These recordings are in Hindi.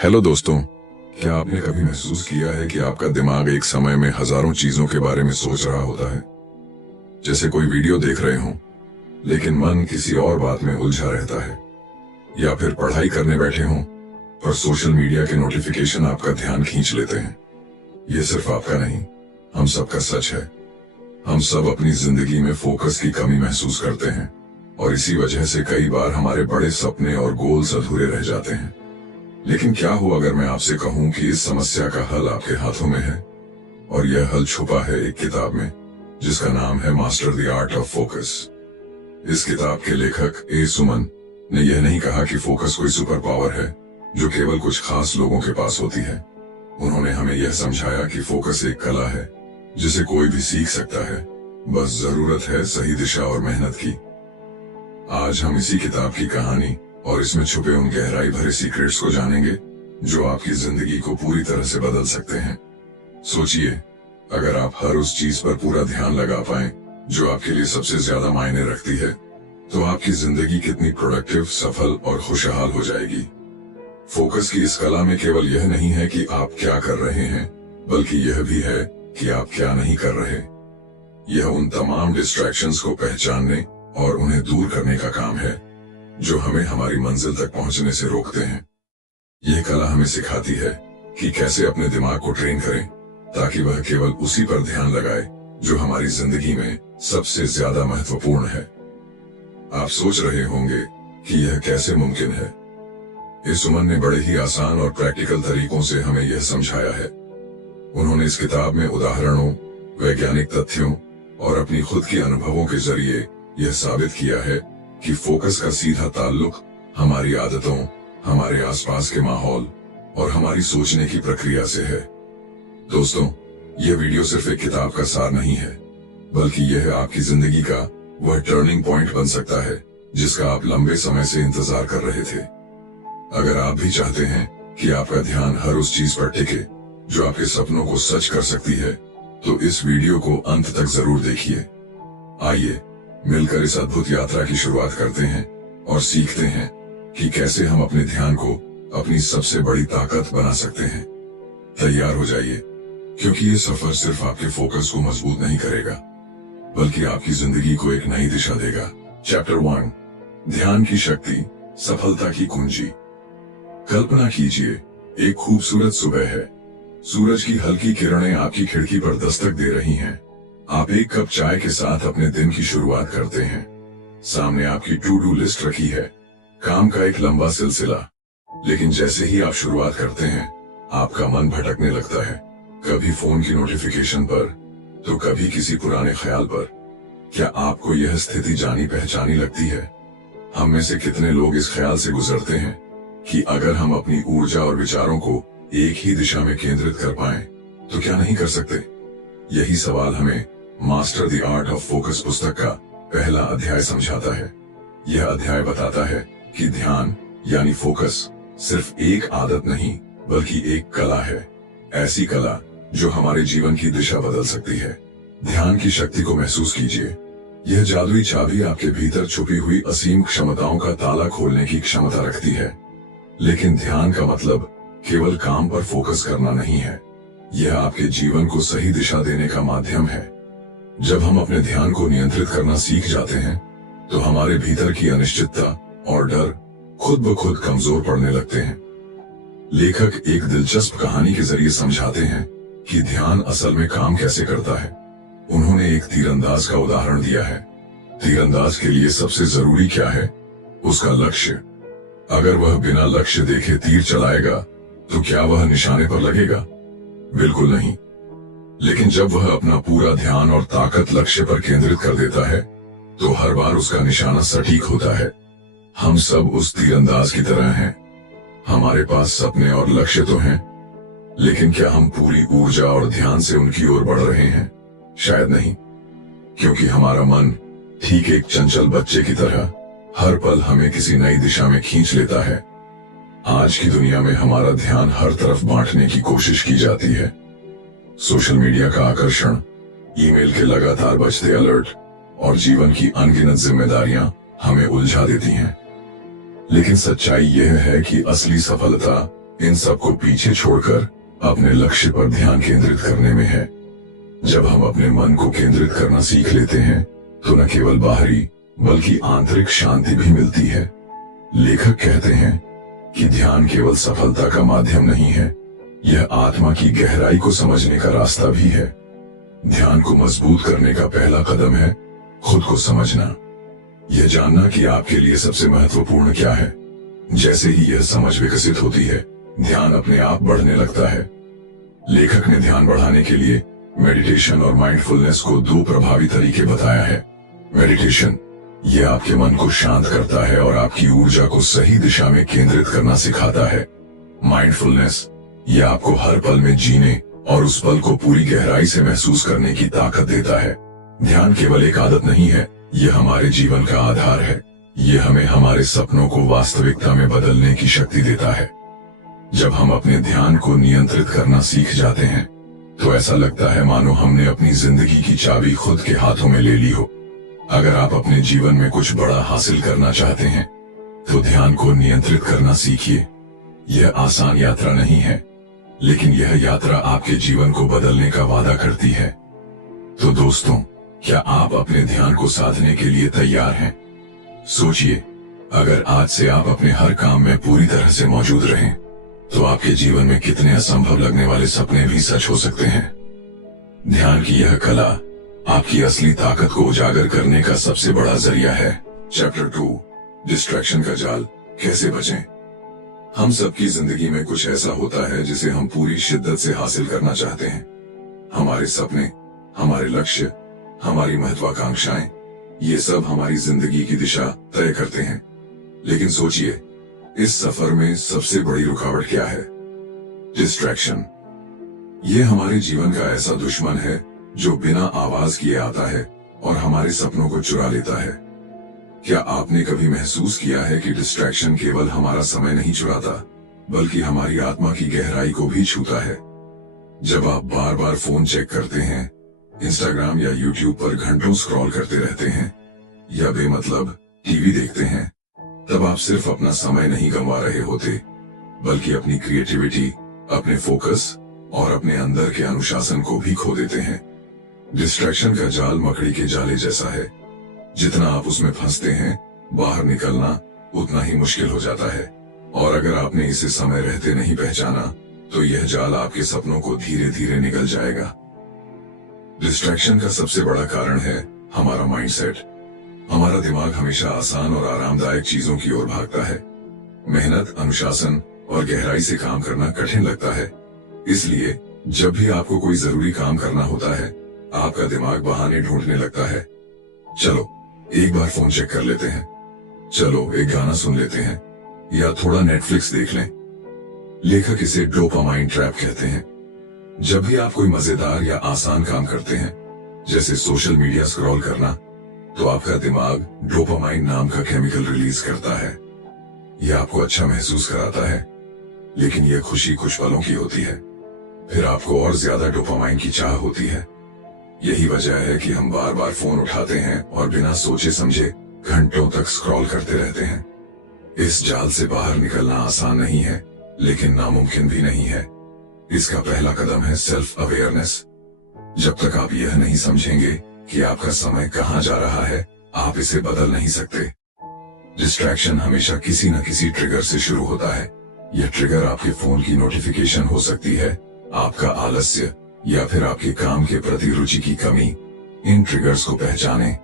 हेलो दोस्तों, क्या आपने कभी महसूस किया है कि आपका दिमाग एक समय में हजारों चीजों के बारे में सोच रहा होता है? जैसे कोई वीडियो देख रहे हो लेकिन मन किसी और बात में उलझा रहता है, या फिर पढ़ाई करने बैठे हों और सोशल मीडिया के नोटिफिकेशन आपका ध्यान खींच लेते हैं। ये सिर्फ आपका नहीं, हम सबका सच है। हम सब अपनी जिंदगी में फोकस की कमी महसूस करते हैं और इसी वजह से कई बार हमारे बड़े सपने और गोल्स अधूरे रह जाते हैं। लेकिन क्या हो अगर मैं आपसे कहूं कि इस समस्या का हल आपके हाथों में है, और यह हल छुपा है एक किताब में जिसका नाम है master the art of focus. इस किताब के लेखक ए सुमन ने यह नहीं कहा कि फोकस कोई सुपर पावर है जो केवल कुछ खास लोगों के पास होती है। उन्होंने हमें यह समझाया कि फोकस एक कला है जिसे कोई भी सीख सकता है, बस जरूरत है सही दिशा और मेहनत की। आज हम इसी किताब की कहानी और इसमें छुपे उन गहराई भरे सीक्रेट्स को जानेंगे जो आपकी जिंदगी को पूरी तरह से बदल सकते हैं। सोचिए, अगर आप हर उस चीज पर पूरा ध्यान लगा पाएं जो आपके लिए सबसे ज्यादा मायने रखती है, तो आपकी जिंदगी कितनी प्रोडक्टिव, सफल और खुशहाल हो जाएगी। फोकस की इस कला में केवल यह नहीं है कि आप क्या कर रहे हैं, बल्कि यह भी है कि आप क्या नहीं कर रहे। यह उन तमाम डिस्ट्रैक्शंस को पहचानने और उन्हें दूर करने का काम है जो हमें हमारी मंजिल तक पहुंचने से रोकते हैं। यह कला हमें सिखाती है कि कैसे अपने दिमाग को ट्रेन करें ताकि वह केवल उसी पर ध्यान लगाए जो हमारी जिंदगी में सबसे ज्यादा महत्वपूर्ण है। आप सोच रहे होंगे कि यह कैसे मुमकिन है। इस सुमन ने बड़े ही आसान और प्रैक्टिकल तरीकों से हमें यह समझाया है। उन्होंने इस किताब में उदाहरणों, वैज्ञानिक तथ्यों और अपनी खुद के अनुभवों के जरिए यह साबित किया है कि फोकस का सीधा ताल्लुक हमारी आदतों, हमारे आसपास के माहौल और हमारी सोचने की प्रक्रिया से है। दोस्तों, यह वीडियो सिर्फ एक किताब का सार नहीं है, बल्कि यह आपकी जिंदगी का वह टर्निंग पॉइंट बन सकता है जिसका आप लंबे समय से इंतजार कर रहे थे। अगर आप भी चाहते हैं कि आपका ध्यान हर उस चीज पर टिके जो आपके सपनों को सच कर सकती है, तो इस वीडियो को अंत तक जरूर देखिए। आइए मिलकर इस अद्भुत यात्रा की शुरुआत करते हैं और सीखते हैं कि कैसे हम अपने ध्यान को अपनी सबसे बड़ी ताकत बना सकते हैं। तैयार हो जाइए, क्योंकि ये सफर सिर्फ आपके फोकस को मजबूत नहीं करेगा, बल्कि आपकी जिंदगी को एक नई दिशा देगा। चैप्टर 1, ध्यान की शक्ति, सफलता की कुंजी। कल्पना कीजिए, एक खूबसूरत सुबह है। सूरज की हल्की किरणें आपकी खिड़की पर दस्तक दे रही हैं। आप एक कप चाय के साथ अपने दिन की शुरुआत करते हैं। सामने आपकी टू डू लिस्ट रखी है, काम का एक लंबा सिलसिला। लेकिन जैसे ही आप शुरुआत करते हैं, आपका मन भटकने लगता है, कभी फोन की नोटिफिकेशन पर, तो कभी किसी पुराने ख्याल पर। क्या आपको यह स्थिति जानी पहचानी लगती है? हम में से कितने लोग इस ख्याल से गुजरते हैं कि अगर हम अपनी ऊर्जा और विचारों को एक ही दिशा में केंद्रित कर पाएं, तो क्या नहीं कर सकते? यही सवाल हमें master the art of focus पुस्तक का पहला अध्याय समझाता है। यह अध्याय बताता है कि ध्यान यानी फोकस सिर्फ एक आदत नहीं, बल्कि एक कला है। ऐसी कला जो हमारे जीवन की दिशा बदल सकती है। ध्यान की शक्ति को महसूस कीजिए। यह जादुई चाबी आपके भीतर छुपी हुई असीम क्षमताओं का ताला खोलने की क्षमता रखती है। लेकिन ध्यान का मतलब केवल काम पर फोकस करना नहीं है, यह आपके जीवन को सही दिशा देने का माध्यम है। जब हम अपने ध्यान को नियंत्रित करना सीख जाते हैं, तो हमारे भीतर की अनिश्चितता और डर खुद ब खुद कमजोर पड़ने लगते हैं। लेखक एक दिलचस्प कहानी के जरिए समझाते हैं कि ध्यान असल में काम कैसे करता है। उन्होंने एक तीरंदाज का उदाहरण दिया है। तीरंदाज के लिए सबसे जरूरी क्या है? उसका लक्ष्य। अगर वह बिना लक्ष्य देखे तीर चलाएगा, तो क्या वह निशाने पर लगेगा? बिल्कुल नहीं। लेकिन जब वह अपना पूरा ध्यान और ताकत लक्ष्य पर केंद्रित कर देता है, तो हर बार उसका निशाना सटीक होता है। हम सब उस तीरंदाज की तरह हैं। हमारे पास सपने और लक्ष्य तो हैं, लेकिन क्या हम पूरी ऊर्जा और ध्यान से उनकी ओर बढ़ रहे हैं? शायद नहीं, क्योंकि हमारा मन ठीक एक चंचल बच्चे की तरह हर पल हमें किसी नई दिशा में खींच लेता है। आज की दुनिया में हमारा ध्यान हर तरफ बांटने की कोशिश की जाती है। सोशल मीडिया का आकर्षण, ईमेल के लगातार बजते अलर्ट और जीवन की अनगिनत जिम्मेदारियां हमें उलझा देती हैं। लेकिन सच्चाई यह है कि असली सफलता इन सबको पीछे छोड़कर अपने लक्ष्य पर ध्यान केंद्रित करने में है। जब हम अपने मन को केंद्रित करना सीख लेते हैं तो न केवल बाहरी बल्कि आंतरिक शांति भी मिलती है। लेखक कहते हैं कि ध्यान केवल सफलता का माध्यम नहीं है, यह आत्मा की गहराई को समझने का रास्ता भी है। ध्यान को मजबूत करने का पहला कदम है खुद को समझना, यह जानना कि आपके लिए सबसे महत्वपूर्ण क्या है। जैसे ही यह समझ विकसित होती है, ध्यान अपने आप बढ़ने लगता है। लेखक ने ध्यान बढ़ाने के लिए मेडिटेशन और माइंडफुलनेस को दो प्रभावी तरीके बताया है। मेडिटेशन, यह आपके मन को शांत करता है और आपकी ऊर्जा को सही दिशा में केंद्रित करना सिखाता है। माइंडफुलनेस, यह आपको हर पल में जीने और उस पल को पूरी गहराई से महसूस करने की ताकत देता है। ध्यान केवल एक आदत नहीं है, यह हमारे जीवन का आधार है। यह हमें हमारे सपनों को वास्तविकता में बदलने की शक्ति देता है। जब हम अपने ध्यान को नियंत्रित करना सीख जाते हैं तो ऐसा लगता है मानो हमने अपनी जिंदगी की चाबी खुद के हाथों में ले ली हो। अगर आप अपने जीवन में कुछ बड़ा हासिल करना चाहते हैं तो ध्यान को नियंत्रित करना सीखिए। यह आसान यात्रा नहीं है, लेकिन यह यात्रा आपके जीवन को बदलने का वादा करती है। तो दोस्तों, क्या आप अपने ध्यान को साधने के लिए तैयार हैं? सोचिए, अगर आज से आप अपने हर काम में पूरी तरह से मौजूद रहें तो आपके जीवन में कितने असंभव लगने वाले सपने भी सच हो सकते हैं। ध्यान की यह कला आपकी असली ताकत को उजागर करने का सबसे बड़ा जरिया है। चैप्टर 2, डिस्ट्रैक्शन का जाल, कैसे बचें। हम सबकी जिंदगी में कुछ ऐसा होता है जिसे हम पूरी शिद्दत से हासिल करना चाहते हैं। हमारे सपने, हमारे लक्ष्य, हमारी महत्वाकांक्षाएं, ये सब हमारी जिंदगी की दिशा तय करते हैं। लेकिन सोचिए, इस सफर में सबसे बड़ी रुकावट क्या है? डिस्ट्रैक्शन। ये हमारे जीवन का ऐसा दुश्मन है जो बिना आवाज किए आता है और हमारे सपनों को चुरा लेता है। क्या आपने कभी महसूस किया है कि डिस्ट्रैक्शन केवल हमारा समय नहीं चुराता, बल्कि हमारी आत्मा की गहराई को भी छूता है? जब आप बार बार फोन चेक करते हैं, इंस्टाग्राम या यूट्यूब पर घंटों स्क्रॉल करते रहते हैं या बेमतलब टीवी देखते हैं, तब आप सिर्फ अपना समय नहीं गंवा रहे होते, बल्कि अपनी क्रिएटिविटी, अपने फोकस और अपने अंदर के अनुशासन को भी खो देते हैं। डिस्ट्रैक्शन का जाल मकड़ी के जाले जैसा है। जितना आप उसमें फंसते हैं, बाहर निकलना उतना ही मुश्किल हो जाता है। और अगर आपने इसे समय रहते नहीं पहचाना तो यह जाल आपके सपनों को धीरे धीरे निगल जाएगा। डिस्ट्रैक्शन का सबसे बड़ा कारण है हमारा माइंडसेट। हमारा दिमाग हमेशा आसान और आरामदायक चीजों की ओर भागता है। मेहनत, अनुशासन और गहराई से काम करना कठिन लगता है। इसलिए जब भी आपको कोई जरूरी काम करना होता है, आपका दिमाग बहाने ढूंढने लगता है। चलो एक बार फोन चेक कर लेते हैं, चलो एक गाना सुन लेते हैं, या थोड़ा नेटफ्लिक्स देख लें। लेखक इसे डोपामाइन ट्रैप कहते हैं। जब भी आप कोई मजेदार या आसान काम करते हैं, जैसे सोशल मीडिया स्क्रॉल करना, तो आपका दिमाग डोपामाइन नाम का केमिकल रिलीज करता है। यह आपको अच्छा महसूस कराता है, लेकिन यह खुशी कुछ पलों की होती है। फिर आपको और ज्यादा डोपामाइन की चाह होती है। यही वजह है कि हम बार बार फोन उठाते हैं और बिना सोचे समझे घंटों तक स्क्रॉल करते रहते हैं। इस जाल से बाहर निकलना आसान नहीं है, लेकिन नामुमकिन भी नहीं है। इसका पहला कदम है सेल्फ अवेयरनेस। जब तक आप यह नहीं समझेंगे कि आपका समय कहां जा रहा है, आप इसे बदल नहीं सकते। डिस्ट्रैक्शन हमेशा किसी न किसी ट्रिगर से शुरू होता है। यह ट्रिगर आपके फोन की नोटिफिकेशन हो सकती है, आपका आलस्य, या फिर आपके काम के प्रति रुचि की कमी। इन ट्रिगर्स को पहचानें।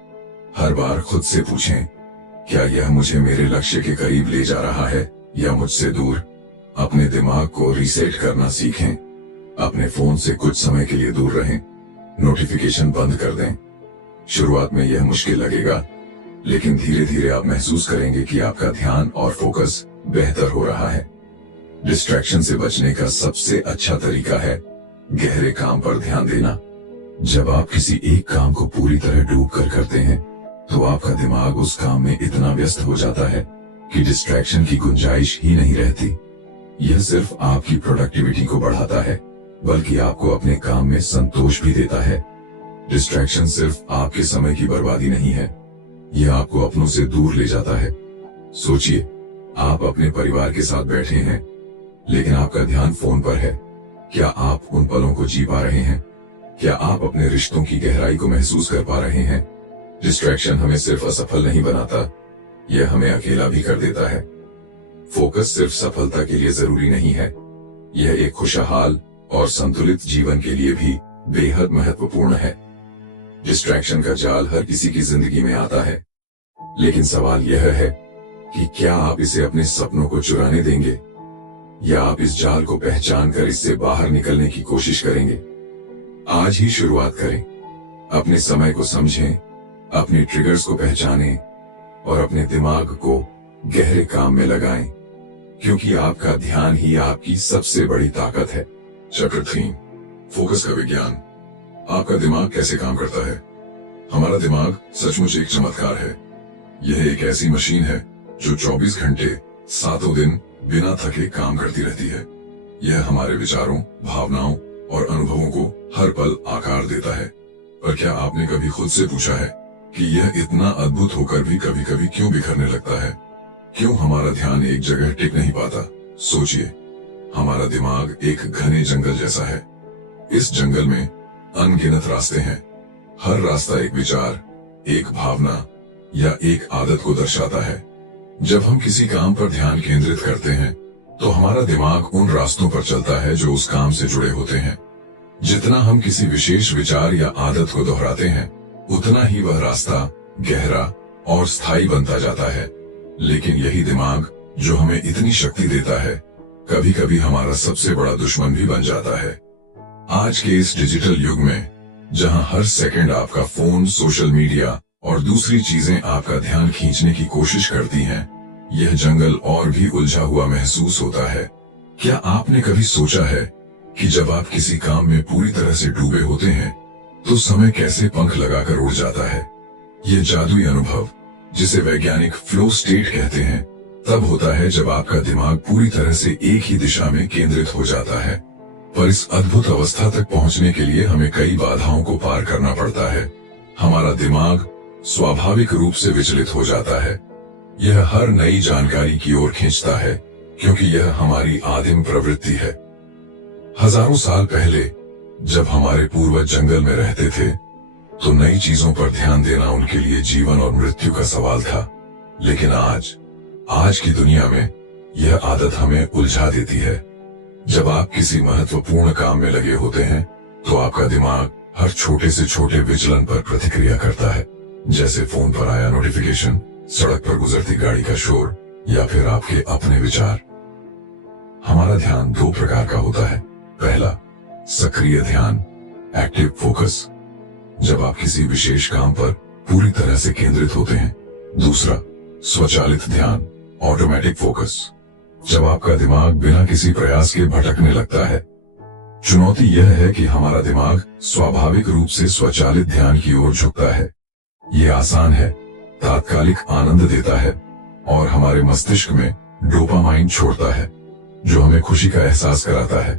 हर बार खुद से पूछें, क्या यह मुझे मेरे लक्ष्य के करीब ले जा रहा है या मुझसे दूर? अपने दिमाग को रीसेट करना सीखें। अपने फोन से कुछ समय के लिए दूर रहें, नोटिफिकेशन बंद कर दें। शुरुआत में यह मुश्किल लगेगा, लेकिन धीरे धीरे आप महसूस करेंगे कि आपका ध्यान और फोकस बेहतर हो रहा है। डिस्ट्रैक्शन से बचने का सबसे अच्छा तरीका है गहरे काम पर ध्यान देना। जब आप किसी एक काम को पूरी तरह डूब कर करते हैं, तो आपका दिमाग उस काम में इतना व्यस्त हो जाता है कि डिस्ट्रैक्शन की गुंजाइश ही नहीं रहती। यह सिर्फ आपकी प्रोडक्टिविटी को बढ़ाता है, बल्कि आपको अपने काम में संतोष भी देता है। डिस्ट्रैक्शन सिर्फ आपके समय की बर्बादी नहीं है, यह आपको अपनों से दूर ले जाता है। सोचिए, आप अपने परिवार के साथ बैठे हैं, लेकिन आपका ध्यान फोन पर है। क्या आप उन पलों को जी पा रहे हैं? क्या आप अपने रिश्तों की गहराई को महसूस कर पा रहे हैं? डिस्ट्रैक्शन हमें सिर्फ असफल नहीं बनाता, यह हमें अकेला भी कर देता है। फोकस सिर्फ सफलता के लिए जरूरी नहीं है, यह एक खुशहाल और संतुलित जीवन के लिए भी बेहद महत्वपूर्ण है। डिस्ट्रैक्शन का जाल हर किसी की जिंदगी में आता है, लेकिन सवाल यह है कि क्या आप इसे अपने सपनों को चुराने देंगे, या आप इस जाल को पहचान कर इससे बाहर निकलने की कोशिश करेंगे। आज ही शुरुआत करें। अपने समय को समझें, अपने ट्रिगर्स को पहचानें और अपने दिमाग को गहरे काम में लगाएं, क्योंकि आपका ध्यान ही आपकी सबसे बड़ी ताकत है। चैप्टर 3, फोकस का विज्ञान। आपका दिमाग कैसे काम करता है? हमारा दिमाग सचमुच एक चमत्कार है। यह एक ऐसी मशीन है जो 24 घंटे 7 दिन बिना थके काम करती रहती है। यह हमारे विचारों, भावनाओं और अनुभवों को हर पल आकार देता है। पर क्या आपने कभी खुद से पूछा है कि यह इतना अद्भुत होकर भी कभी कभी क्यों बिखरने लगता है? क्यों हमारा ध्यान एक जगह टिक नहीं पाता? सोचिए, हमारा दिमाग एक घने जंगल जैसा है। इस जंगल में अनगिनत रास्ते हैं। हर रास्ता एक विचार, एक भावना या एक आदत को दर्शाता है। जब हम किसी काम पर ध्यान केंद्रित करते हैं, तो हमारा दिमाग उन रास्तों पर चलता है जो उस काम से जुड़े होते हैं। जितना हम किसी विशेष विचार या आदत को दोहराते हैं, उतना ही वह रास्ता गहरा और स्थायी बनता जाता है। लेकिन यही दिमाग जो हमें इतनी शक्ति देता है, कभी कभी हमारा सबसे बड़ा दुश्मन भी बन जाता है। आज के इस डिजिटल युग में, जहां हर सेकंड आपका फोन, सोशल मीडिया और दूसरी चीजें आपका ध्यान खींचने की कोशिश करती हैं, यह जंगल और भी उलझा हुआ महसूस होता है। क्या आपने कभी सोचा है कि जब आप किसी काम में पूरी तरह से डूबे होते हैं, तो समय कैसे पंख लगाकर उड़ जाता है? यह जादुई अनुभव, जिसे वैज्ञानिक फ्लो स्टेट कहते हैं, तब होता है जब आपका दिमाग पूरी तरह से एक ही दिशा में केंद्रित हो जाता है। पर इस अद्भुत अवस्था तक पहुंचने के लिए हमें कई बाधाओं को पार करना पड़ता है। हमारा दिमाग स्वाभाविक रूप से विचलित हो जाता है। यह हर नई जानकारी की ओर खींचता है, क्योंकि यह हमारी आदिम प्रवृत्ति है। हजारों साल पहले जब हमारे पूर्वज जंगल में रहते थे, तो नई चीजों पर ध्यान देना उनके लिए जीवन और मृत्यु का सवाल था। लेकिन आज की दुनिया में यह आदत हमें उलझा देती है। जब आप किसी महत्वपूर्ण काम में लगे होते हैं, तो आपका दिमाग हर छोटे से छोटे विचलन पर प्रतिक्रिया करता है, जैसे फोन पर आया नोटिफिकेशन, सड़क पर गुजरती गाड़ी का शोर या फिर आपके अपने विचार। हमारा ध्यान 2 प्रकार का होता है। पहला, सक्रिय ध्यान, एक्टिव फोकस, जब आप किसी विशेष काम पर पूरी तरह से केंद्रित होते हैं। दूसरा, स्वचालित ध्यान, ऑटोमेटिक फोकस, जब आपका दिमाग बिना किसी प्रयास के भटकने लगता है। चुनौती यह है कि हमारा दिमाग स्वाभाविक रूप से स्वचालित ध्यान की ओर झुकता है। ये आसान है, तात्कालिक आनंद देता है और हमारे मस्तिष्क में डोपामाइन छोड़ता है, जो हमें खुशी का एहसास कराता है।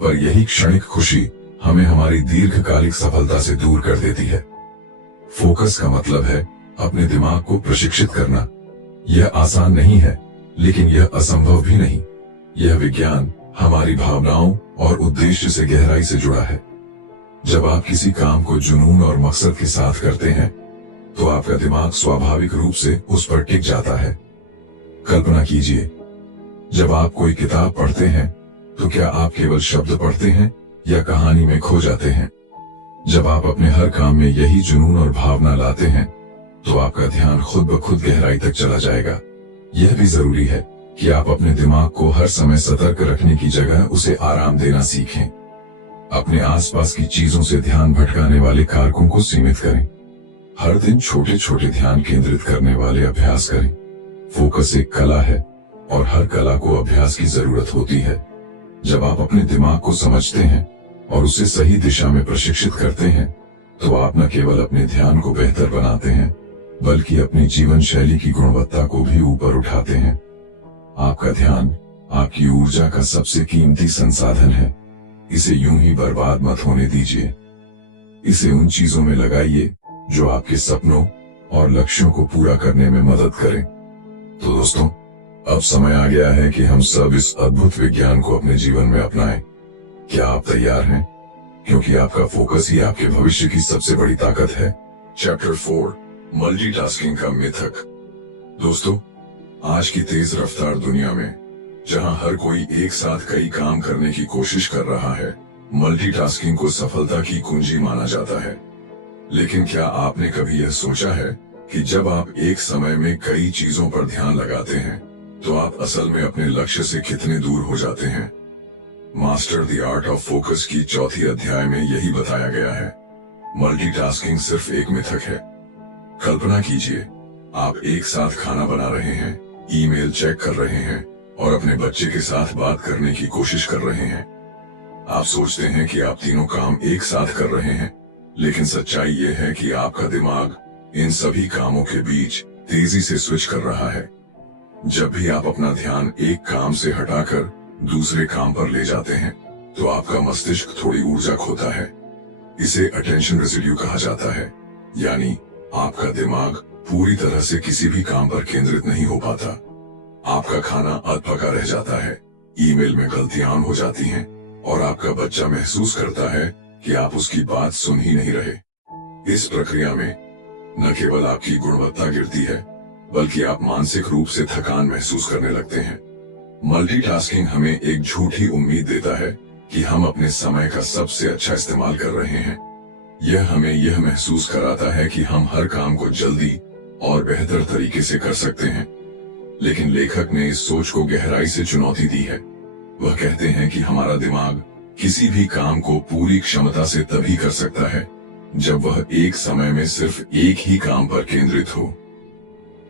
पर यही क्षणिक खुशी हमें हमारी दीर्घकालिक सफलता से दूर कर देती है। फोकस का मतलब है अपने दिमाग को प्रशिक्षित करना। यह आसान नहीं है, लेकिन यह असंभव भी नहीं। यह विज्ञान हमारी भावनाओं और उद्देश्य से गहराई से जुड़ा है। जब आप किसी काम को जुनून और मकसद के साथ करते हैं, तो आपका दिमाग स्वाभाविक रूप से उस पर टिक जाता है। कल्पना कीजिए, जब आप कोई किताब पढ़ते हैं, तो क्या आप केवल शब्द पढ़ते हैं या कहानी में खो जाते हैं? जब आप अपने हर काम में यही जुनून और भावना लाते हैं, तो आपका ध्यान खुद ब खुद गहराई तक चला जाएगा। यह भी जरूरी है कि आप अपने दिमाग को हर समय सतर्क रखने की जगह उसे आराम देना सीखें। अपने आसपास की चीजों से ध्यान भटकाने वाले कारकों को सीमित करें। हर दिन छोटे छोटे ध्यान केंद्रित करने वाले अभ्यास करें। फोकस एक कला है और हर कला को अभ्यास की जरूरत होती है। जब आप अपने दिमाग को समझते हैं और उसे सही दिशा में प्रशिक्षित करते हैं, तो आप न केवल अपने ध्यान को बेहतर बनाते हैं, बल्कि अपनी जीवन शैली की गुणवत्ता को भी ऊपर उठाते हैं। आपका ध्यान आपकी ऊर्जा का सबसे कीमती संसाधन है। इसे यूं ही बर्बाद मत होने दीजिए। इसे उन चीजों में लगाइए जो आपके सपनों और लक्ष्यों को पूरा करने में मदद करें। तो दोस्तों, अब समय आ गया है कि हम सब इस अद्भुत विज्ञान को अपने जीवन में अपनाएं। क्या आप तैयार हैं? क्योंकि आपका फोकस ही आपके भविष्य की सबसे बड़ी ताकत है। चैप्टर 4, मल्टीटास्किंग का मिथक। दोस्तों, आज की तेज रफ्तार दुनिया में जहां हर कोई एक साथ कई काम करने की कोशिश कर रहा है, मल्टीटास्किंग को सफलता की कुंजी माना जाता है। लेकिन क्या आपने कभी यह सोचा है कि जब आप एक समय में कई चीजों पर ध्यान लगाते हैं तो आप असल में अपने लक्ष्य से कितने दूर हो जाते हैं? Master the art of focus की चौथी अध्याय में यही बताया गया है। मल्टीटास्किंग सिर्फ एक मिथक है। कल्पना कीजिए, आप एक साथ खाना बना रहे हैं, ईमेल चेक कर रहे हैं और अपने बच्चे के साथ बात करने की कोशिश कर रहे हैं। आप सोचते हैं कि आप तीनों काम एक साथ कर रहे हैं, लेकिन सच्चाई यह है कि आपका दिमाग इन सभी कामों के बीच तेजी से स्विच कर रहा है। जब भी आप अपना ध्यान एक काम से हटाकर दूसरे काम पर ले जाते हैं तो आपका मस्तिष्क थोड़ी ऊर्जा खोता है। इसे अटेंशन रेसिड्यू कहा जाता है, यानी आपका दिमाग पूरी तरह से किसी भी काम पर केंद्रित नहीं हो पाता। आपका खाना अधपका रह जाता है, ईमेल में गलतियां आम हो जाती हैं और आपका बच्चा महसूस करता है कि आप उसकी बात सुन ही नहीं रहे। इस प्रक्रिया में न केवल आपकी गुणवत्ता गिरती है, बल्कि आप मानसिक रूप से थकान महसूस करने लगते हैं। मल्टीटास्किंग हमें एक झूठी उम्मीद देता है कि हम अपने समय का सबसे अच्छा इस्तेमाल कर रहे हैं। यह हमें यह महसूस कराता है कि हम हर काम को जल्दी और बेहतर तरीके से कर सकते हैं। लेकिन लेखक ने इस सोच को गहराई से चुनौती दी है। वह कहते हैं कि हमारा दिमाग किसी भी काम को पूरी क्षमता से तभी कर सकता है जब वह एक समय में सिर्फ एक ही काम पर केंद्रित हो।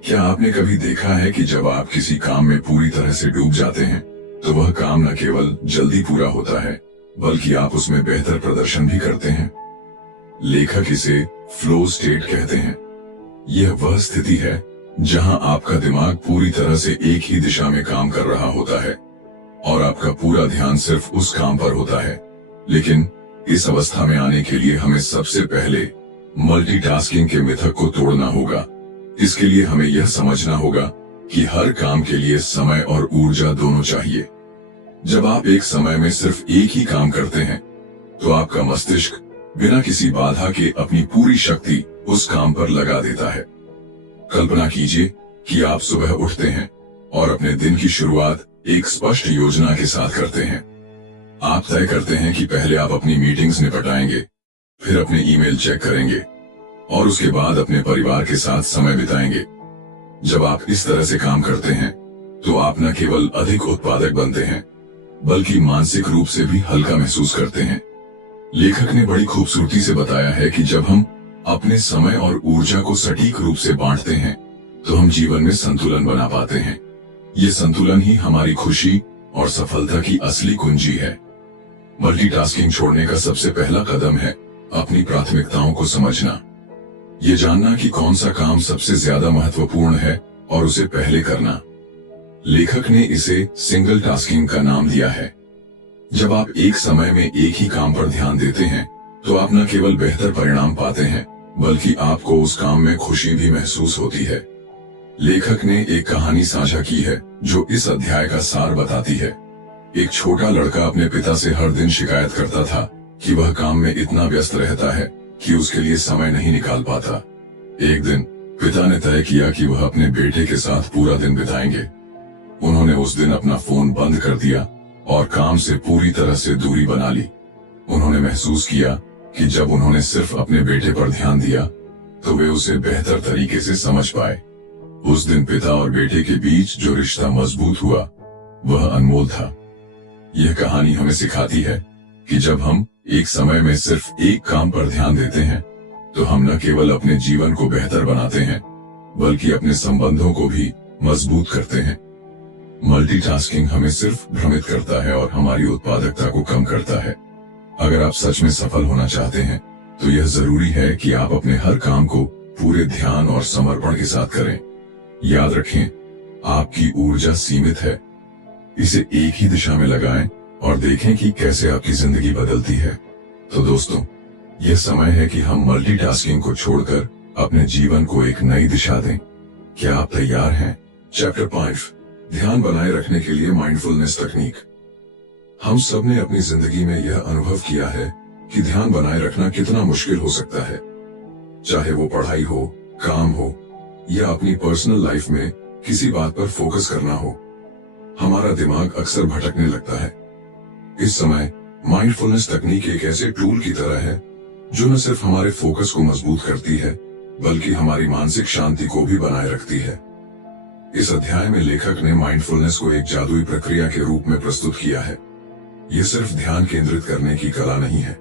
क्या आपने कभी देखा है कि जब आप किसी काम में पूरी तरह से डूब जाते हैं तो वह काम न केवल जल्दी पूरा होता है, बल्कि आप उसमें बेहतर प्रदर्शन भी करते हैं। लेखक इसे फ्लो स्टेट कहते हैं। यह वह स्थिति है जहां आपका दिमाग पूरी तरह से एक ही दिशा में काम कर रहा होता है और आपका पूरा ध्यान सिर्फ उस काम पर होता है। लेकिन इस अवस्था में आने के लिए हमें सबसे पहले मल्टीटास्किंग के मिथक को तोड़ना होगा। इसके लिए हमें यह समझना होगा कि हर काम के लिए समय और ऊर्जा दोनों चाहिए। जब आप एक समय में सिर्फ एक ही काम करते हैं तो आपका मस्तिष्क बिना किसी बाधा के अपनी पूरी शक्ति उस काम पर लगा देता है। कल्पना कीजिए कि आप सुबह उठते हैं और अपने दिन की शुरुआत एक स्पष्ट योजना के साथ करते हैं। आप तय करते हैं कि पहले आप अपनी मीटिंग्स निपटाएंगे, फिर अपने ईमेल चेक करेंगे और उसके बाद अपने परिवार के साथ समय बिताएंगे। जब आप इस तरह से काम करते हैं तो आप न केवल अधिक उत्पादक बनते हैं, बल्कि मानसिक रूप से भी हल्का महसूस करते हैं। लेखक ने बड़ी खूबसूरती से बताया है कि जब हम अपने समय और ऊर्जा को सटीक रूप से बांटते हैं तो हम जीवन में संतुलन बना पाते हैं। ये संतुलन ही हमारी खुशी और सफलता की असली कुंजी है। मल्टीटास्किंग छोड़ने का सबसे पहला कदम है अपनी प्राथमिकताओं को समझना। ये जानना कि कौन सा काम सबसे ज्यादा महत्वपूर्ण है और उसे पहले करना। लेखक ने इसे सिंगल टास्किंग का नाम दिया है। जब आप एक समय में एक ही काम पर ध्यान देते हैं तो आप न केवल बेहतर परिणाम पाते हैं, बल्कि आपको उस काम में खुशी भी महसूस होती है। लेखक ने एक कहानी साझा की है जो इस अध्याय का सार बताती है। एक छोटा लड़का अपने पिता से हर दिन शिकायत करता था कि वह काम में इतना व्यस्त रहता है कि उसके लिए समय नहीं निकाल पाता। एक दिन पिता ने तय किया कि वह अपने बेटे के साथ पूरा दिन बिताएंगे। उन्होंने उस दिन अपना फोन बंद कर दिया और काम से पूरी तरह से दूरी बना ली। उन्होंने महसूस किया कि जब उन्होंने सिर्फ अपने बेटे पर ध्यान दिया तो वे उसे बेहतर तरीके से समझ पाए। उस दिन पिता और बेटे के बीच जो रिश्ता मजबूत हुआ वह अनमोल था। यह कहानी हमें सिखाती है कि जब हम एक समय में सिर्फ एक काम पर ध्यान देते हैं तो हम न केवल अपने जीवन को बेहतर बनाते हैं, बल्कि अपने संबंधों को भी मजबूत करते हैं। मल्टीटास्किंग हमें सिर्फ भ्रमित करता है और हमारी उत्पादकता को कम करता है। अगर आप सच में सफल होना चाहते हैं तो यह जरूरी है कि आप अपने हर काम को पूरे ध्यान और समर्पण के साथ करें। याद रखें, आपकी ऊर्जा सीमित है। इसे एक ही दिशा में लगाएं और देखें कि कैसे आपकी जिंदगी बदलती है। तो दोस्तों, यह समय है कि हम मल्टीटास्किंग को छोड़कर अपने जीवन को एक नई दिशा दें। क्या आप तैयार हैं? चैप्टर 5, ध्यान बनाए रखने के लिए माइंडफुलनेस तकनीक। हम सब ने अपनी जिंदगी में यह अनुभव किया है कि ध्यान बनाए रखना कितना मुश्किल हो सकता है। चाहे वो पढ़ाई हो, काम हो या अपनी पर्सनल लाइफ में किसी बात पर फोकस करना हो, हमारा दिमाग अक्सर भटकने लगता है। इस समय माइंडफुलनेस तकनीक एक ऐसे टूल की तरह है जो न सिर्फ हमारे फोकस को मजबूत करती है बल्कि हमारी मानसिक शांति को भी बनाए रखती है। इस अध्याय में लेखक ने माइंडफुलनेस को एक जादुई प्रक्रिया के रूप में प्रस्तुत किया है। यह सिर्फ ध्यान केंद्रित करने की कला नहीं है,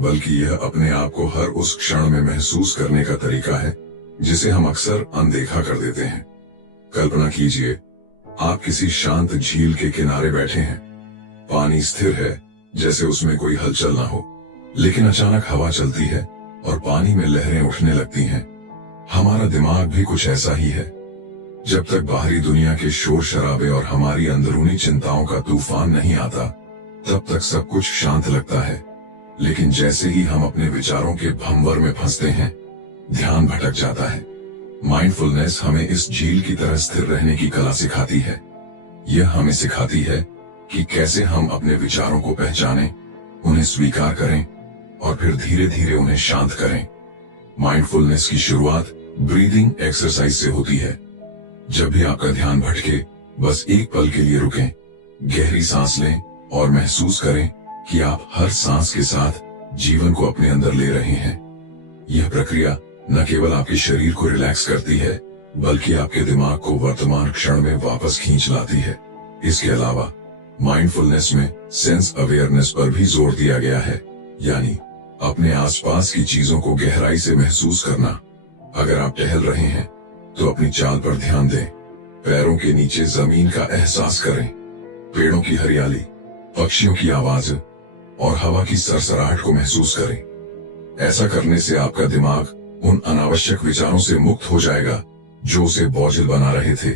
बल्कि यह अपने आप को हर उस क्षण में महसूस करने का तरीका है जिसे हम अक्सर अनदेखा कर देते हैं। कल्पना कीजिए, आप किसी शांत झील के किनारे बैठे हैं। पानी स्थिर है, जैसे उसमें कोई हलचल ना हो, लेकिन अचानक हवा चलती है और पानी में लहरें उठने लगती हैं। हमारा दिमाग भी कुछ ऐसा ही है। जब तक बाहरी दुनिया के शोर शराबे और हमारी अंदरूनी चिंताओं का तूफान नहीं आता, तब तक सब कुछ शांत लगता है। लेकिन जैसे ही हम अपने विचारों के भंवर में फंसते हैं, ध्यान भटक जाता है। माइंडफुलनेस हमें इस झील की तरह स्थिर रहने की कला सिखाती है। यह हमें सिखाती है कि कैसे हम अपने विचारों को पहचानें, उन्हें स्वीकार करें और फिर धीरे धीरे उन्हें शांत करें। माइंडफुलनेस की शुरुआत ब्रीदिंग एक्सरसाइज से होती है। जब भी आपका ध्यान भटके, बस एक पल के लिए रुकें, गहरी सांस लें और महसूस करें कि आप हर सांस के साथ जीवन को अपने अंदर ले रहे हैं। यह प्रक्रिया न केवल आपके शरीर को रिलैक्स करती है, बल्कि आपके दिमाग को वर्तमान क्षण में वापस खींच लाती है। इसके अलावा माइंडफुलनेस में सेंस अवेयरनेस पर भी जोर दिया गया है, यानी अपने आसपास की चीजों को गहराई से महसूस करना। अगर आप टहल रहे हैं तो अपनी चाल पर ध्यान दें, पैरों के नीचे जमीन का एहसास करें, पेड़ों की हरियाली, पक्षियों की आवाज और हवा की सरसराहट को महसूस करें। ऐसा करने से आपका दिमाग उन अनावश्यक विचारों से मुक्त हो जाएगा जो उसे बोझिल बना रहे थे।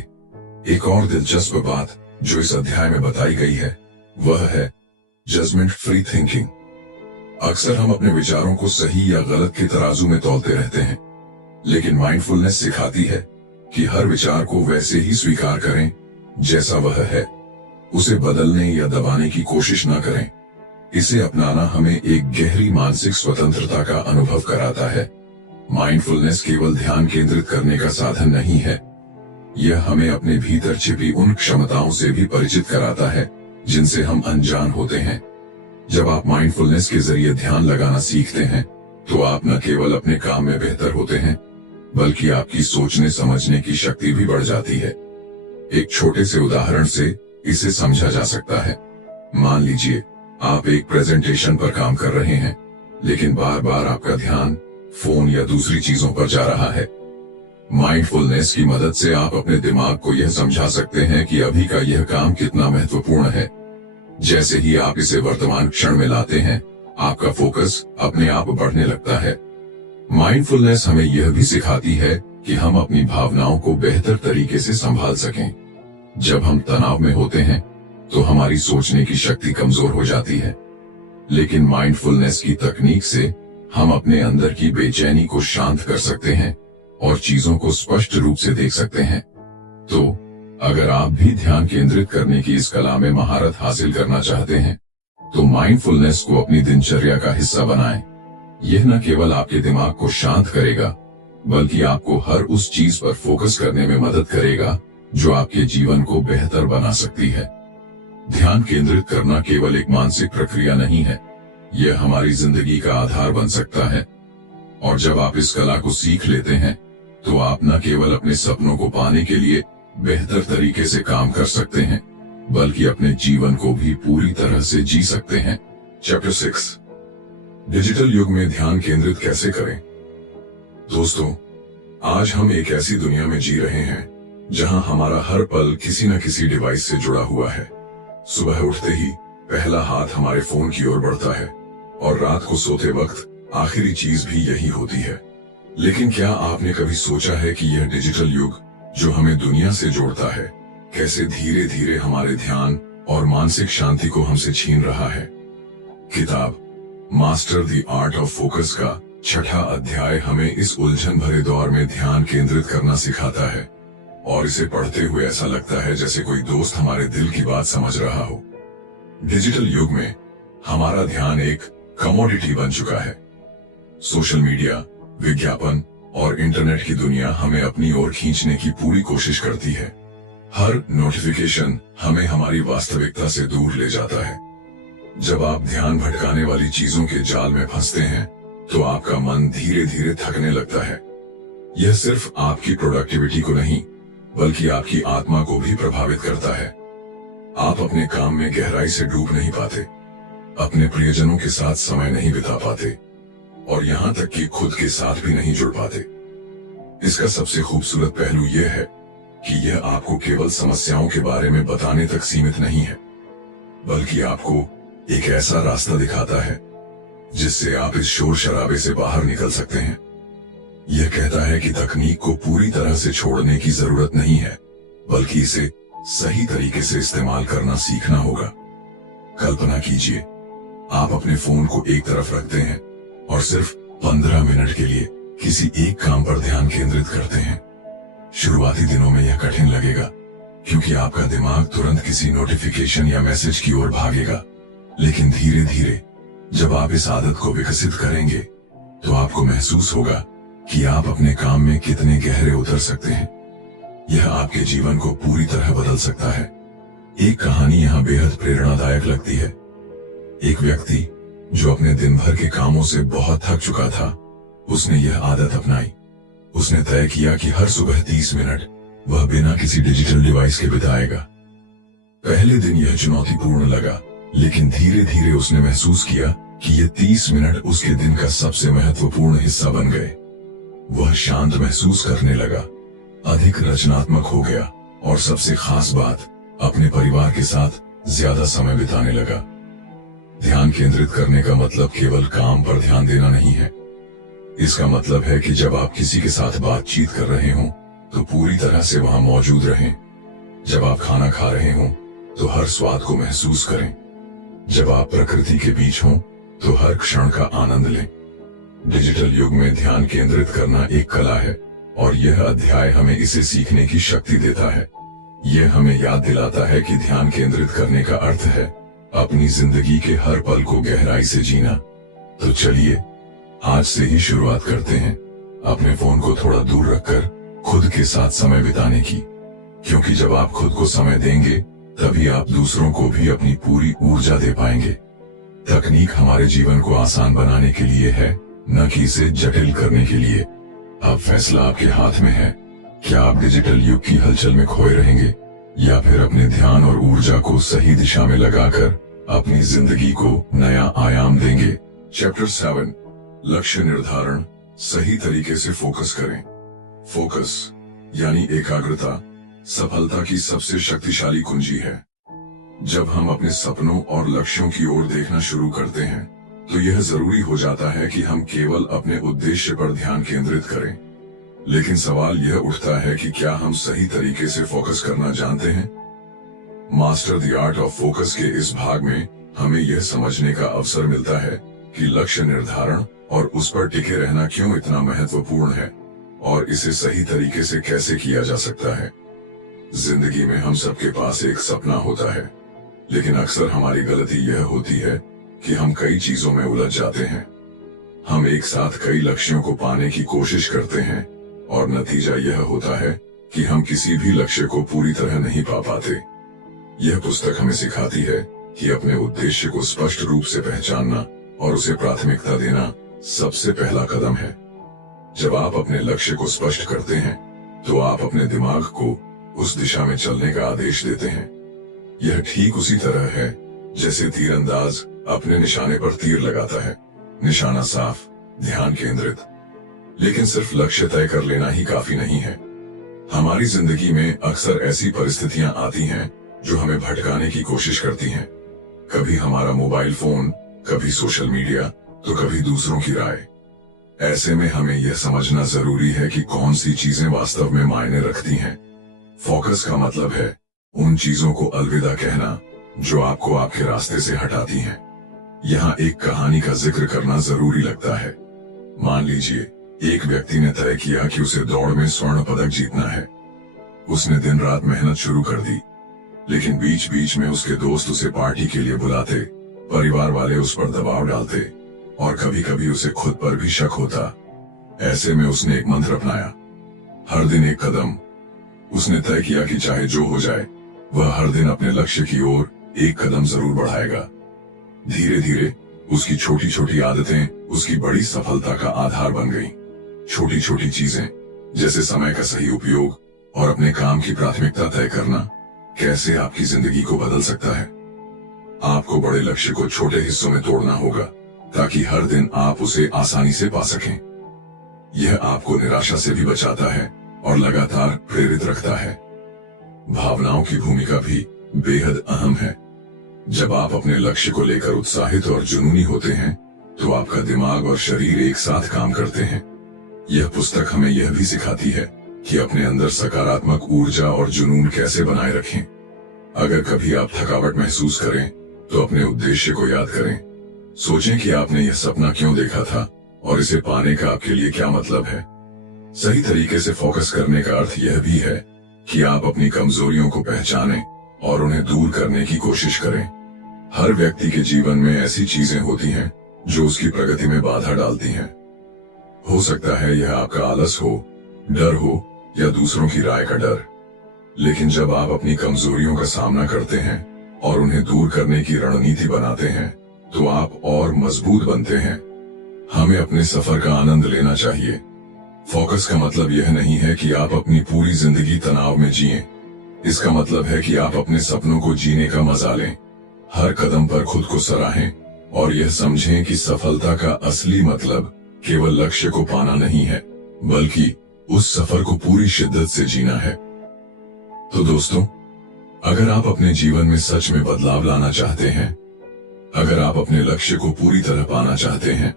एक और दिलचस्प बात जो इस अध्याय में बताई गई है वह है जजमेंट फ्री थिंकिंग। अक्सर हम अपने विचारों को सही या गलत के तराजू में तौलते रहते हैं, लेकिन माइंडफुलनेस सिखाती है कि हर विचार को वैसे ही स्वीकार करें जैसा वह है। उसे बदलने या दबाने की कोशिश न करें। इसे अपनाना हमें एक गहरी मानसिक स्वतंत्रता का अनुभव कराता है। माइंडफुलनेस केवल ध्यान केंद्रित करने का साधन नहीं है, यह हमें अपने भीतर छिपी उन क्षमताओं से भी परिचित कराता है जिनसे हम अनजान होते हैं। जब आप माइंडफुलनेस के जरिए ध्यान लगाना सीखते हैं, तो आप न केवल अपने काम में बेहतर होते हैं, बल्कि आपकी सोचने समझने की शक्ति भी बढ़ जाती है। एक छोटे से उदाहरण से इसे समझा जा सकता है। मान लीजिए आप एक प्रेजेंटेशन पर काम कर रहे हैं, लेकिन बार बार आपका ध्यान फोन या दूसरी चीजों पर जा रहा है। माइंडफुलनेस की मदद से आप अपने दिमाग को यह समझा सकते हैं कि अभी का यह काम कितना महत्वपूर्ण है। जैसे ही आप इसे वर्तमान क्षण में लाते हैं, आपका फोकस अपने आप बढ़ने लगता है। माइंडफुलनेस हमें यह भी सिखाती है कि हम अपनी भावनाओं को बेहतर तरीके से संभाल सकें। जब हम तनाव में होते हैं तो हमारी सोचने की शक्ति कमजोर हो जाती है, लेकिन माइंडफुलनेस की तकनीक से हम अपने अंदर की बेचैनी को शांत कर सकते हैं और चीजों को स्पष्ट रूप से देख सकते हैं। तो अगर आप भी ध्यान केंद्रित करने की इस कला में महारत हासिल करना चाहते हैं, तो माइंडफुलनेस को अपनी दिनचर्या का हिस्सा बनाएं। यह न केवल आपके दिमाग को शांत करेगा, बल्कि आपको हर उस चीज पर फोकस करने में मदद करेगा जो आपके जीवन को बेहतर बना सकती है। ध्यान केंद्रित करना केवल एक मानसिक प्रक्रिया नहीं है, यह हमारी जिंदगी का आधार बन सकता है। और जब आप इस कला को सीख लेते हैं, तो आप न केवल अपने सपनों को पाने के लिए बेहतर तरीके से काम कर सकते हैं, बल्कि अपने जीवन को भी पूरी तरह से जी सकते हैं। चैप्टर 6, डिजिटल युग में ध्यान केंद्रित कैसे करें। दोस्तों, आज हम एक ऐसी दुनिया में जी रहे हैं जहां हमारा हर पल किसी न किसी डिवाइस से जुड़ा हुआ है। सुबह उठते ही पहला हाथ हमारे फोन की ओर बढ़ता है और रात को सोते वक्त आखिरी चीज भी यही होती है। लेकिन क्या आपने कभी सोचा है कि यह डिजिटल युग जो हमें दुनिया से जोड़ता है, कैसे धीरे धीरे हमारे ध्यान और मानसिक शांति को हमसे छीन रहा है। किताब master the art of focus का 6वां अध्याय हमें इस उलझन भरे दौर में ध्यान केंद्रित करना सिखाता है और इसे पढ़ते हुए ऐसा लगता है जैसे कोई दोस्त हमारे दिल की बात समझ रहा हो। डिजिटल युग में हमारा ध्यान एक कमोडिटी बन चुका है। सोशल मीडिया, विज्ञापन और इंटरनेट की दुनिया हमें अपनी ओर खींचने की पूरी कोशिश करती है। हर नोटिफिकेशन हमें हमारी वास्तविकता से दूर ले जाता है। जब आप ध्यान भटकाने वाली चीजों के जाल में फंसते हैं तो आपका मन धीरे धीरे थकने लगता है। यह सिर्फ आपकी प्रोडक्टिविटी को नहीं बल्कि आपकी आत्मा को भी प्रभावित करता है। आप अपने काम में गहराई से डूब नहीं पाते, अपने प्रियजनों के साथ समय नहीं बिता पाते और यहाँ तक कि खुद के साथ भी नहीं जुड़ पाते। इसका सबसे खूबसूरत पहलू यह है कि यह आपको केवल समस्याओं के बारे में बताने तक सीमित नहीं है, बल्कि आपको एक ऐसा रास्ता दिखाता है जिससे आप इस शोर शराबे से बाहर निकल सकते हैं। यह कहता है कि तकनीक को पूरी तरह से छोड़ने की जरूरत नहीं है, बल्कि इसे सही तरीके से इस्तेमाल करना सीखना होगा। कल्पना कीजिए, आप अपने फोन को एक तरफ रखते हैं और सिर्फ 15 मिनट के लिए किसी एक काम पर ध्यान केंद्रित करते हैं। शुरुआती दिनों में यह कठिन लगेगा क्योंकि आपका दिमाग तुरंत किसी नोटिफिकेशन या मैसेज की ओर भागेगा, लेकिन धीरे धीरे जब आप इस आदत को विकसित करेंगे तो आपको महसूस होगा कि आप अपने काम में कितने गहरे उतर सकते हैं। यह आपके जीवन को पूरी तरह बदल सकता है। एक कहानी यहाँ बेहद प्रेरणादायक लगती है। एक व्यक्ति जो अपने दिन भर के कामों से बहुत थक चुका था, उसने यह आदत अपनाई। उसने तय किया कि हर सुबह 30 मिनट वह बिना किसी डिजिटल डिवाइस के बिताएगा। पहले दिन यह चुनौतीपूर्ण लगा, लेकिन धीरे धीरे उसने महसूस किया कि ये 30 मिनट उसके दिन का सबसे महत्वपूर्ण हिस्सा बन गए। वह शांत महसूस करने लगा, अधिक रचनात्मक हो गया और सबसे खास बात, अपने परिवार के साथ ज्यादा समय बिताने लगा। ध्यान केंद्रित करने का मतलब केवल काम पर ध्यान देना नहीं है। इसका मतलब है कि जब आप किसी के साथ बातचीत कर रहे हों तो पूरी तरह से वहां मौजूद रहें। जब आप खाना खा रहे हों तो हर स्वाद को महसूस करें। जब आप प्रकृति के बीच हों तो हर क्षण का आनंद लें। डिजिटल युग में ध्यान केंद्रित करना एक कला है और यह अध्याय हमें इसे सीखने की शक्ति देता है। यह हमें याद दिलाता है कि ध्यान केंद्रित करने का अर्थ है अपनी जिंदगी के हर पल को गहराई से जीना। तो चलिए आज से ही शुरुआत करते हैं, अपने फोन को थोड़ा दूर रखकर खुद के साथ समय बिताने की, क्योंकि जब आप खुद को समय देंगे तभी आप दूसरों को भी अपनी पूरी ऊर्जा दे पाएंगे। तकनीक हमारे जीवन को आसान बनाने के लिए है, न कि इसे जटिल करने के लिए। अब फैसला आपके हाथ में है। क्या आप डिजिटल युग की हलचल में खोए रहेंगे या फिर अपने ध्यान और ऊर्जा को सही दिशा में लगाकर अपनी जिंदगी को नया आयाम देंगे। चैप्टर 7, लक्ष्य निर्धारण, सही तरीके से फोकस करें। फोकस यानी एकाग्रता सफलता की सबसे शक्तिशाली कुंजी है। जब हम अपने सपनों और लक्ष्यों की ओर देखना शुरू करते हैं तो यह जरूरी हो जाता है कि हम केवल अपने उद्देश्य पर ध्यान केंद्रित करें। लेकिन सवाल यह उठता है कि क्या हम सही तरीके से फोकस करना जानते हैं? Master the art of focus के इस भाग में हमें यह समझने का अवसर मिलता है कि लक्ष्य निर्धारण और उस पर टिके रहना क्यों इतना महत्वपूर्ण है और इसे सही तरीके से कैसे किया जा सकता है। जिंदगी में हम सबके पास एक सपना होता है, लेकिन अक्सर हमारी गलती यह होती है कि हम कई चीजों में उलझ जाते हैं। हम एक साथ कई लक्ष्यों को पाने की कोशिश करते हैं और नतीजा यह होता है कि हम किसी भी लक्ष्य को पूरी तरह नहीं पा पाते। यह पुस्तक हमें सिखाती है कि अपने उद्देश्य को स्पष्ट रूप से पहचानना और उसे प्राथमिकता देना सबसे पहला कदम है। जब आप अपने लक्ष्य को स्पष्ट करते हैं तो आप अपने दिमाग को उस दिशा में चलने का आदेश देते हैं। यह ठीक उसी तरह है जैसे तीरंदाज अपने निशाने पर तीर लगाता है। निशाना साफ, ध्यान केंद्रित। लेकिन सिर्फ लक्ष्य तय कर लेना ही काफी नहीं है। हमारी जिंदगी में अक्सर ऐसी परिस्थितियां आती हैं जो हमें भटकाने की कोशिश करती हैं। कभी हमारा मोबाइल फोन, कभी सोशल मीडिया, तो कभी दूसरों की राय। ऐसे में हमें यह समझना जरूरी है कि कौन सी चीजें वास्तव में मायने रखती हैं। फोकस का मतलब है उन चीजों को अलविदा कहना जो आपको आपके रास्ते से हटाती हैं। यहाँ एक कहानी का जिक्र करना जरूरी लगता है। मान लीजिए एक व्यक्ति ने तय किया कि उसे दौड़ में स्वर्ण पदक जीतना है। उसने दिन रात मेहनत शुरू कर दी, लेकिन बीच बीच में उसके दोस्त उसे पार्टी के लिए बुलाते, परिवार वाले उस पर दबाव डालते और कभी कभी उसे खुद पर भी शक होता। ऐसे में उसने एक मंत्र अपनाया, हर दिन एक कदम। उसने तय किया कि चाहे जो हो जाए, वह हर दिन अपने लक्ष्य की ओर एक कदम जरूर बढ़ाएगा। धीरे धीरे उसकी छोटी छोटी आदतें उसकी बड़ी सफलता का आधार बन गईं। छोटी छोटी चीजें जैसे समय का सही उपयोग और अपने काम की प्राथमिकता तय करना कैसे आपकी जिंदगी को बदल सकता है। आपको बड़े लक्ष्य को छोटे हिस्सों में तोड़ना होगा ताकि हर दिन आप उसे आसानी से पा सकें। यह आपको निराशा से भी बचाता है और लगातार प्रेरित रखता है। भावनाओं की भूमिका भी बेहद अहम है। जब आप अपने लक्ष्य को लेकर उत्साहित और जुनूनी होते हैं तो आपका दिमाग और शरीर एक साथ काम करते हैं। यह पुस्तक हमें यह भी सिखाती है कि अपने अंदर सकारात्मक ऊर्जा और जुनून कैसे बनाए रखें। अगर कभी आप थकावट महसूस करें तो अपने उद्देश्य को याद करें। सोचें कि आपने यह सपना क्यों देखा था और इसे पाने का आपके लिए क्या मतलब है। सही तरीके से फोकस करने का अर्थ यह भी है कि आप अपनी कमजोरियों को पहचानें और उन्हें दूर करने की कोशिश करें। हर व्यक्ति के जीवन में ऐसी चीजें होती हैं जो उसकी प्रगति में बाधा डालती हैं। हो सकता है यह आपका आलस हो, डर हो या दूसरों की राय का डर। लेकिन जब आप अपनी कमजोरियों का सामना करते हैं और उन्हें दूर करने की रणनीति बनाते हैं तो आप और मजबूत बनते हैं। हमें अपने सफर का आनंद लेना चाहिए। फोकस का मतलब यह नहीं है कि आप अपनी पूरी जिंदगी तनाव में जिएं। इसका मतलब है कि आप अपने सपनों को जीने का मजा लें। हर कदम पर खुद को सराहें और यह समझें कि सफलता का असली मतलब केवल लक्ष्य को पाना नहीं है, बल्कि उस सफर को पूरी शिद्दत से जीना है। तो दोस्तों, अगर आप अपने जीवन में सच में बदलाव लाना चाहते हैं, अगर आप अपने लक्ष्य को पूरी तरह पाना चाहते हैं,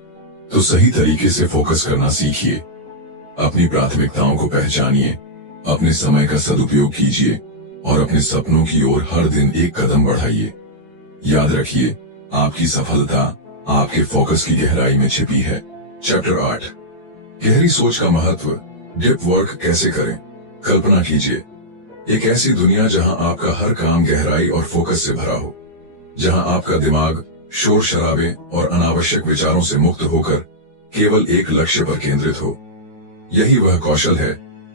तो सही तरीके से फोकस करना सीखिए। अपनी प्राथमिकताओं को पहचानिए, अपने समय का सदुपयोग कीजिए और अपने सपनों की ओर हर दिन एक कदम बढ़ाइए। याद रखिए, आपकी सफलता आपके फोकस की गहराई में छिपी है। चैप्टर 8, गहरी सोच का महत्व। डीप वर्क कैसे करें। कल्पना कीजिए एक ऐसी दुनिया जहां आपका हर काम गहराई और फोकस से भरा हो, जहां आपका दिमाग शोर शराबे और अनावश्यक विचारों से मुक्त होकर केवल एक लक्ष्य पर केंद्रित हो। यही वह कौशल है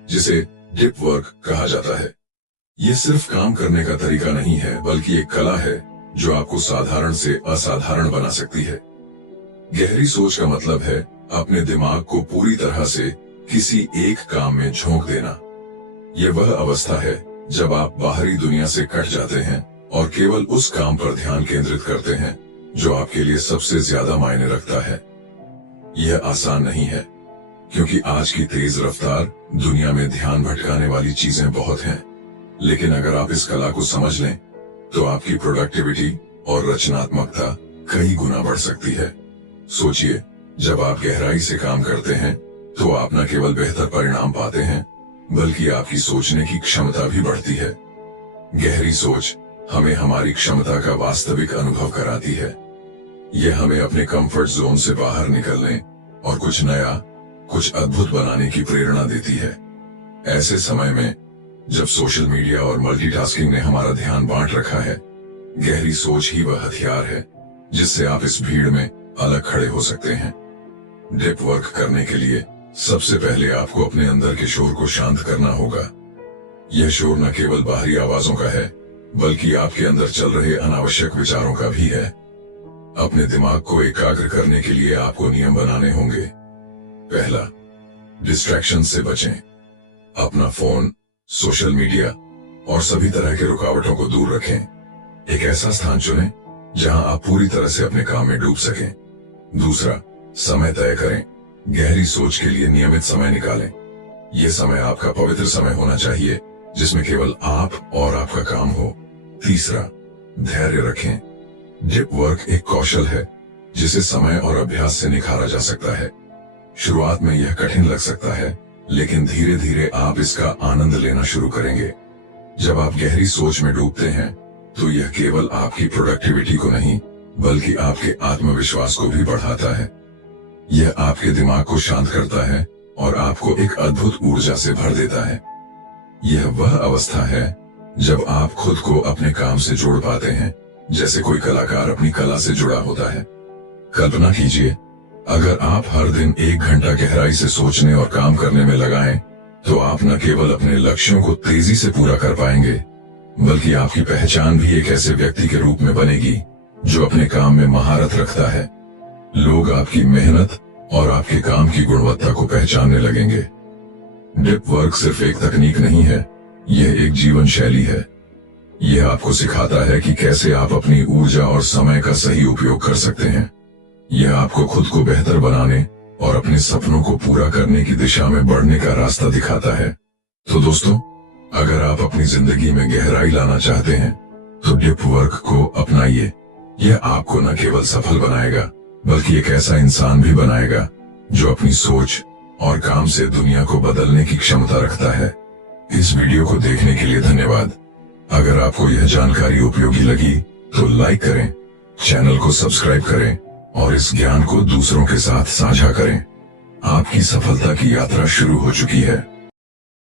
जिसे डीप वर्क कहा जाता है। यह सिर्फ काम करने का तरीका नहीं है, बल्कि एक कला है जो आपको साधारण से असाधारण बना सकती है। गहरी सोच का मतलब है अपने दिमाग को पूरी तरह से किसी एक काम में झोंक देना। यह वह अवस्था है जब आप बाहरी दुनिया से कट जाते हैं और केवल उस काम पर ध्यान केंद्रित करते हैं जो आपके लिए सबसे ज्यादा मायने रखता है। यह आसान नहीं है, क्योंकि आज की तेज रफ्तार दुनिया में ध्यान भटकाने वाली चीजें बहुत हैं। लेकिन अगर आप इस कला को समझ लें तो आपकी प्रोडक्टिविटी और रचनात्मकता कई गुना बढ़ सकती है। सोचिए, जब आप गहराई से काम करते हैं तो आप न केवल बेहतर परिणाम पाते हैं, बल्कि आपकी सोचने की क्षमता भी बढ़ती है। गहरी सोच हमें हमारी क्षमता का वास्तविक अनुभव कराती है। यह हमें अपने कंफर्ट जोन से बाहर निकलने और कुछ नया, कुछ अद्भुत बनाने की प्रेरणा देती है। ऐसे समय में जब सोशल मीडिया और मल्टीटास्किंग ने हमारा ध्यान बांट रखा है, गहरी सोच ही वह हथियार है जिससे आप इस भीड़ में अलग खड़े हो सकते हैं। डीप वर्क करने के लिए सबसे पहले आपको अपने अंदर के शोर को शांत करना होगा। यह शोर न केवल बाहरी आवाजों का है, बल्कि आपके अंदर चल रहे अनावश्यक विचारों का भी है। अपने दिमाग को एकाग्र करने के लिए आपको नियम बनाने होंगे। पहला, डिस्ट्रैक्शन से बचें। अपना फोन, सोशल मीडिया और सभी तरह के रुकावटों को दूर रखें। एक ऐसा स्थान चुनें जहां आप पूरी तरह से अपने काम में डूब सकें। दूसरा, समय तय करें। गहरी सोच के लिए नियमित समय निकालें। यह समय आपका पवित्र समय होना चाहिए, जिसमें केवल आप और आपका काम हो। तीसरा, धैर्य रखें। डीप वर्क एक कौशल है जिसे समय और अभ्यास से निखारा जा सकता है। शुरुआत में यह कठिन लग सकता है, लेकिन धीरे धीरे आप इसका आनंद लेना शुरू करेंगे। जब आप गहरी सोच में डूबते हैं तो यह केवल आपकी प्रोडक्टिविटी को नहीं, बल्कि आपके आत्मविश्वास को भी बढ़ाता है। यह आपके दिमाग को शांत करता है और आपको एक अद्भुत ऊर्जा से भर देता है। यह वह अवस्था है जब आप खुद को अपने काम से जोड़ पाते हैं, जैसे कोई कलाकार अपनी कला से जुड़ा होता है। कल्पना कीजिए, अगर आप हर दिन 1 घंटा गहराई से सोचने और काम करने में लगाएं, तो आप न केवल अपने लक्ष्यों को तेजी से पूरा कर पाएंगे, बल्कि आपकी पहचान भी एक ऐसे व्यक्ति के रूप में बनेगी जो अपने काम में महारत रखता है। लोग आपकी मेहनत और आपके काम की गुणवत्ता को पहचानने लगेंगे। डीप वर्क सिर्फ एक तकनीक नहीं है, यह एक जीवन शैली है। यह आपको सिखाता है कि कैसे आप अपनी ऊर्जा और समय का सही उपयोग कर सकते हैं। यह आपको खुद को बेहतर बनाने और अपने सपनों को पूरा करने की दिशा में बढ़ने का रास्ता दिखाता है। तो दोस्तों, अगर आप अपनी जिंदगी में गहराई लाना चाहते हैं, तो डीप वर्क को अपनाइए। यह आपको न केवल सफल बनाएगा, बल्कि एक ऐसा इंसान भी बनाएगा जो अपनी सोच और काम से दुनिया को बदलने की क्षमता रखता है। इस वीडियो को देखने के लिए धन्यवाद। अगर आपको यह जानकारी उपयोगी लगी तो लाइक करें, चैनल को सब्सक्राइब करें और इस ज्ञान को दूसरों के साथ साझा करें। आपकी सफलता की यात्रा शुरू हो चुकी है।